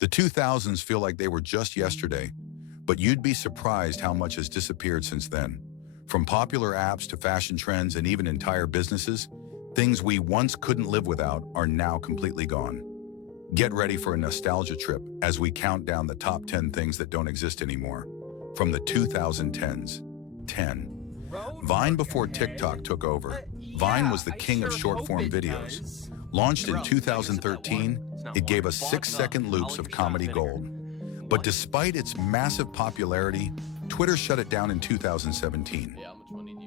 The 2000s feel like they were just yesterday, but you'd be surprised how much has disappeared since then. From popular apps to fashion trends and even entire businesses, things we once couldn't live without are now completely gone. Get ready for a nostalgia trip as we count down the top 10 things that don't exist anymore. From the 2010s. 10. Vine before TikTok took over. Vine was the king of short-form videos. Launched in 2013, it gave us 6-second loops of comedy gold. But despite its massive popularity, Twitter shut it down in 2017.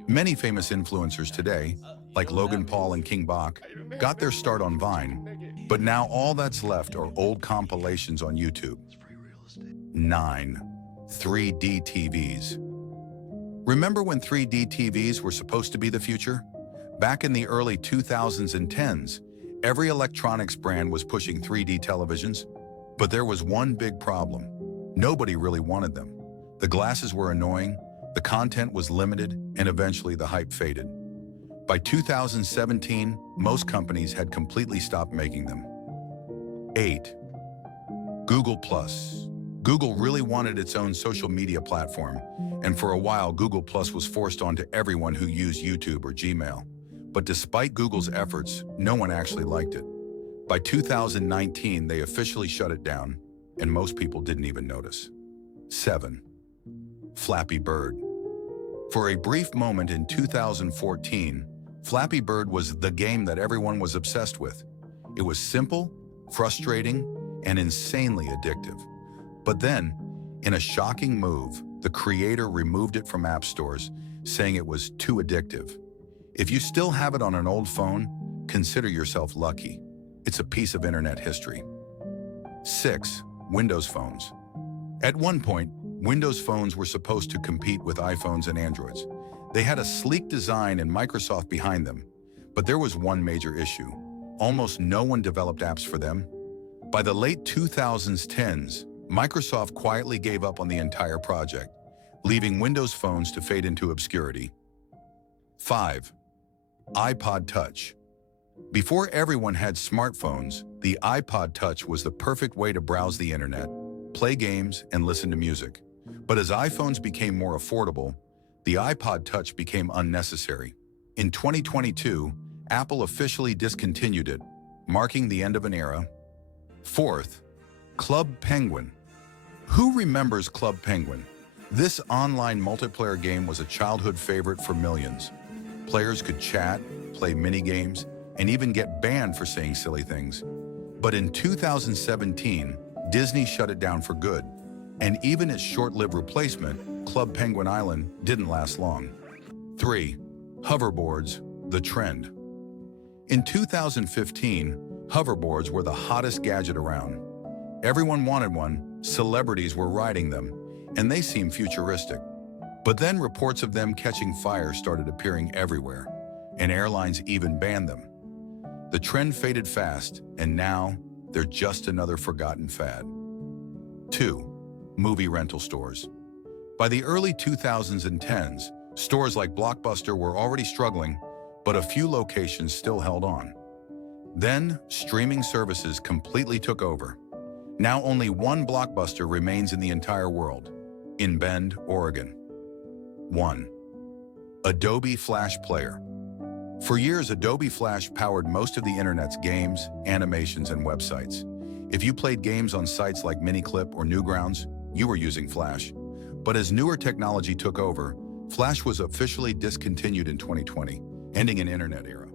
Many famous influencers today, like Logan Paul and King Bach, got their start on Vine, but now all that's left are old compilations on YouTube. 9. 3D TVs. Remember when 3D TVs were supposed to be the future? Back in the early 2000s and 10s, every electronics brand was pushing 3D televisions, but there was one big problem. Nobody really wanted them. The glasses were annoying, the content was limited, and eventually the hype faded. By 2017, most companies had completely stopped making them. 8. Google+. Google really wanted its own social media platform, and for a while Google+ was forced onto everyone who used YouTube or Gmail. But despite Google's efforts, no one actually liked it. By 2019, they officially shut it down, and most people didn't even notice. 7. Flappy Bird. For a brief moment in 2014, Flappy Bird was the game that everyone was obsessed with. It was simple, frustrating, and insanely addictive. But then, in a shocking move, the creator removed it from app stores, saying it was too addictive. If you still have it on an old phone, consider yourself lucky. It's a piece of internet history. 6. Windows Phones. At one point, Windows Phones were supposed to compete with iPhones and Androids. They had a sleek design and Microsoft behind them, but there was one major issue. Almost no one developed apps for them. By the late 2010s, Microsoft quietly gave up on the entire project, leaving Windows Phones to fade into obscurity. 5. iPod Touch. Before everyone had smartphones, the iPod Touch was the perfect way to browse the internet, play games, and listen to music. But as iPhones became more affordable, the iPod Touch became unnecessary. In 2022, Apple officially discontinued it, marking the end of an era. 4th, Club Penguin. Who remembers Club Penguin? This online multiplayer game was a childhood favorite for millions. Players could chat, play mini-games, and even get banned for saying silly things. But in 2017, Disney shut it down for good, and even its short-lived replacement, Club Penguin Island, didn't last long. 3. Hoverboards, the trend. In 2015, hoverboards were the hottest gadget around. Everyone wanted one, celebrities were riding them, and they seemed futuristic. But then reports of them catching fire started appearing everywhere, and airlines even banned them. The trend faded fast, and now they're just another forgotten fad. 2. Movie rental stores. By the early 2000s and 10s, stores like Blockbuster were already struggling, but a few locations still held on. Then, streaming services completely took over. Now only one Blockbuster remains in the entire world, in Bend, Oregon. 1. Adobe Flash Player. For years, Adobe Flash powered most of the internet's games, animations, and websites. If you played games on sites like Miniclip or Newgrounds, you were using Flash. But as newer technology took over, Flash was officially discontinued in 2020, ending an internet era.